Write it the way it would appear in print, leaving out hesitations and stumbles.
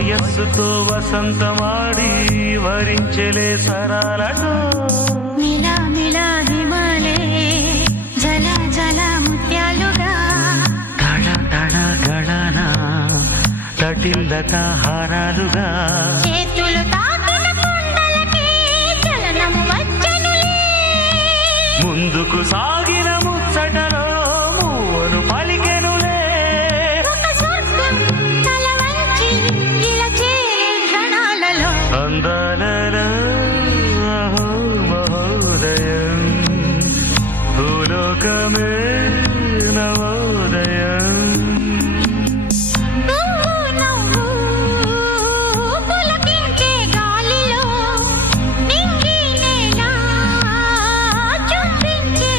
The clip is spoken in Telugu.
వయస్సుతో వసంతమాడి వరించెలే సరాలటో మిలా మిలా హిమాలే జల జల ముత్యాలుగా తడ తడ గళన తటిల్లత హారాలుగా చేతులు తాకిన కొండలకి చలనము వచ్చనులే ముందుకు సాగిన ముచ్చటలో మూవను పలికెనులే ఒక స్వర్గం తల వంచి ఇలా చేరే క్షణాలలో అందాలలో అహో మహోదయం భూలోకమే నవో